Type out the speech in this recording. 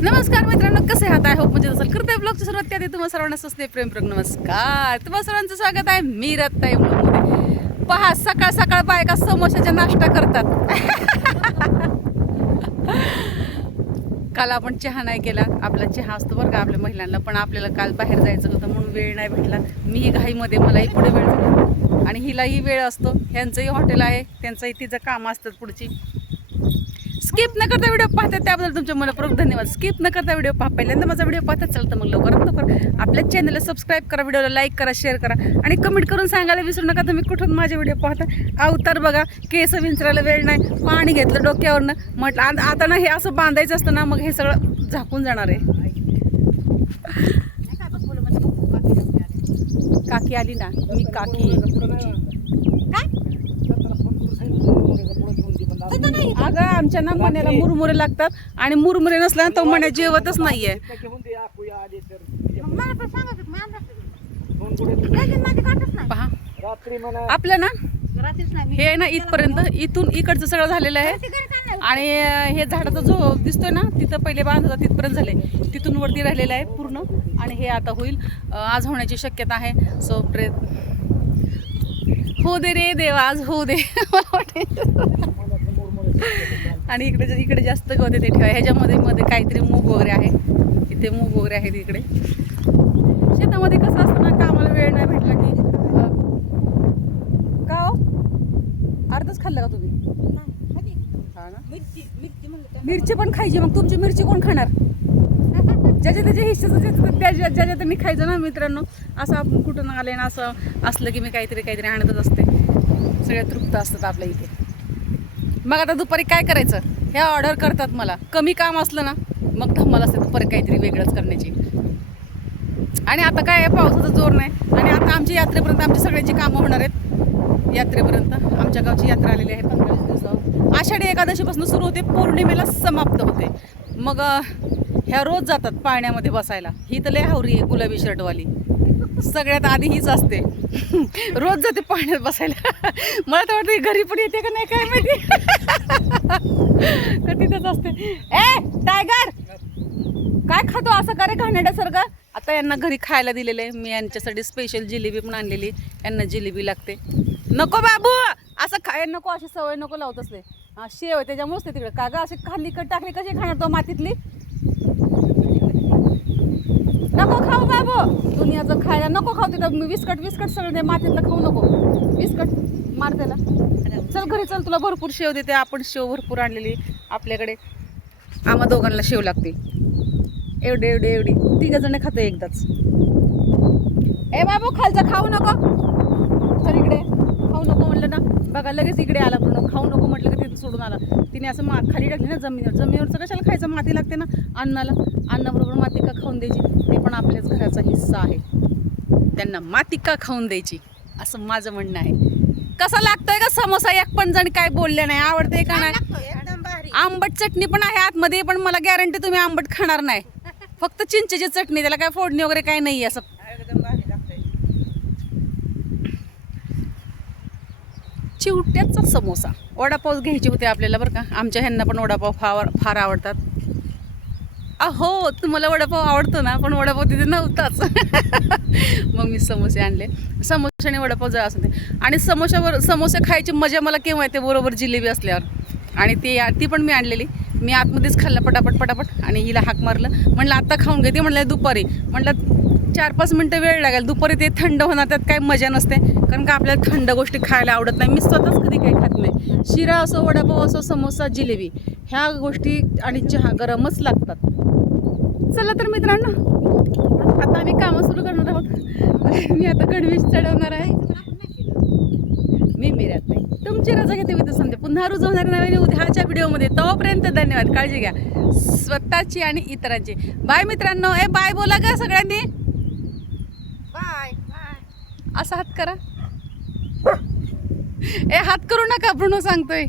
नमस्कार मित्रांनो, कसे आहात? आय होप म्हणजे असेल. करते ब्लॉगची सुरुवात त्याआधी तुम्हाला सर्वांना असते प्रेमपूर्वक नमस्कार. तुम्हाला सर्वांचं स्वागत आहे. मी रत्ताई ब्लॉगमध्ये. पहा, सकाळ सकाळ बायका समोसाचा नाश्ता करतात. काल आपण चहा नाही केला. आपला चहा असतो बरं का आपल्या महिलांना, पण आपल्याला काल बाहेर जायचं होतं म्हणून वेळ नाही भेटला. मी घाईमध्ये, मलाही पुढे वेळ झाला आणि हिलाही वेळ असतो. ह्यांचंही हॉटेल आहे, त्यांचंही तिचं काम असतं पुढची. स्किप न करता व्हिडिओ पाहतात त्याबद्दल तुमच्या मनपूर्वक धन्यवाद. स्किप न करता व्हिडिओ पहा. पहिल्यांदा माझा व्हिडिओ पाहतात चल तर मग लवकर आपल्या चॅनलला सबस्क्राईब करा, व्हिडिओला लाईक करा, शेअर करा आणि कमेंट करून सांगायला विसरू नका तुम्ही कुठून माझे व्हिडिओ पाहता. अवतार बघा, केस विंचरायला वेळ नाही, पाणी घेतलं डोक्यावरनं, म्हटलं आता ना हे असं बांधायचं असतं ना, मग हे सगळं झाकून जाणार आहे. काकी आली ना, मी काकी अगं आमच्या ना मण्याला मुरमुरे लागतात आणि मुरमुरे नसल्या तर मण्या जेवतच नाहीये. पहा आपलं ना हे ना इथपर्यंत, इथून इकडचं सगळं झालेलं आहे आणि हे झाडाचा जो दिसतोय ना तिथं पहिले बांध होता तिथपर्यंत झाले, तिथून वरती राहिलेलं आहे पूर्ण आणि हे आता होईल. आज होण्याची शक्यता आहे. सो हो दे रे देवा, आज होऊ दे. आणि इकडे जास्त गवत ते ठेवा. ह्याच्यामध्ये मध्ये काहीतरी मूग वगैरे आहे, इथे मूग वगैरे आहेत. इकडे शेतामध्ये कसं असतं ना, कामाला वेळ नाही भेटला की का हो अर्धच खाल्लं का तुम्ही? हा ना, मिरची पण खायची. मग तुमची मिरची कोण खाणार? ज्याच्या त्याच्या हिश्श्याचं ज्याच्या त्यांनी खायचं ना मित्रांनो. असं आपण कुठून आले ना, असं असलं की मी काहीतरी आणतच असते. सगळ्या तृप्त असतात आपल्या इथे. मग आता दुपारी काय करायचं हे ऑर्डर करतात मला. कमी काम असलं ना मग धम्माल असते दुपारी काहीतरी वेगळंच करण्याची. आणि आता काय पावसाचा जोर नाही आणि आता आमच्या यात्रेपर्यंत आमची सगळ्यांची कामं होणार आहेत. यात्रेपर्यंत आमच्या गावची यात्रा आलेली आहे 15 दिवसावर. आषाढी एकादशीपासून सुरू होते, पौर्णिमेला समाप्त होते. मग ह्या रोज जातात पाण्यामध्ये बसायला. ही तर लय हावरी आहे, गुलाबी शर्टवाली. सगळ्यात आधी हीच असते, रोज जाते पाण्यात बसायला. मला तर वाटतं घरी पण येते का नाही काय माहिती. तर तिथंच असते. ए टायगर, काय खातो असं का रे घाणेरड्यासारखं? आता यांना घरी खायला दिलेलं आहे मी. यांच्यासाठी स्पेशल जिलेबी पण आणलेली. यांना जिलेबी लागते. नको बाबू असं खाय नको, अशी सवय नको लावत असले. शेव आहे त्याच्यामुळेच ते तिकडे का ग असे खाली टाकले कशी खाणार तो मातीतली? नको खाऊ बाबू, दुनियाचं खायला नको खाऊ. तिथं विस्कट सगळं ते मातीतलं खाऊ नको. विस्कट मार त्याला. चल घरी चल, तुला भरपूर शेव देते. आपण शेव भरपूर आणलेली आपल्याकडे. आम्हा दोघांना शेव लागते. एवढी 3 जण खातो एकदाच. ए बाबू खालचं खाऊ नको. चल इकडे, खाऊ नको म्हटलं ना बघा लगेच इकडे आला. पूर्ण खाऊ नको म्हटलं की तिथे सोडून आला. तिने असं खाली टाकली ना जमिनीवरचं कशाला खायचं? माती लागते ना अन्नाला. अन्नाबरोबर माती का खाऊन द्यायची? ते पण आपल्याच घराचा हिस्सा आहे, त्यांना माती का खाऊन द्यायची असं माझं म्हणणं आहे. कसा लागतोय का समोसा? एक पण जण काय बोलले नाही. आवडते का नाही? आंबट चटणी पण आहे आतमध्ये, पण मला गॅरंटी तुम्ही आंबट खाणार नाही. फक्त चिंचेची चटणी, त्याला काय फोडणी वगैरे काय नाही. असं चिवट्याचा समोसा. वडापाव घ्यायचे होते आपल्याला बरं का. आमच्या ह्यांना पण वडापाव फार आवडतात. अहो तुम्हाला वडापाव आवडतो ना, पण वडापाव तिथे नव्हताच. मग मी समोसे आणले. समोशाने वडापाव जरा असते. आणि समोसे खायची मजा मला केव्हा येते? बरोबर जिलेबी असल्यावर. आणि ती पण मी आणलेली. मी आतमध्येच खाल्लं पटापट आणि हिला हाक मारलं. म्हणलं आता खाऊन घेते. म्हणलं दुपारी. म्हणलं 4-5 मिनटं वेळ लागेल. दुपारी ते थंड होणार, त्यात काही मजा नसते. कारण का आपल्याला थंड गोष्टी खायला आवडत नाही. मी स्वतःच कधी काही खात नाही. शिरा असो, वडापाव असो, समोसा, जिलेबी ह्या गोष्टी आणि चहा गरमच लागतात. चला तर मित्रांनो, आता आम्ही कामं सुरू करणार आहोत. मी आता गणवेश चढवणार आहे. मी मिरत नाही. तुमची रजा घेते मी तर समजे. पुन्हा रुजवणार नवीन उद्याच्या व्हिडिओमध्ये. तोपर्यंत धन्यवाद. काळजी घ्या स्वतःची आणि इतरांची. बाय मित्रांनो. ए बाय बोला का सगळ्यांनी? बाय. असा हात करा. ए हात करू नका, ब्रुनो सांगतोय.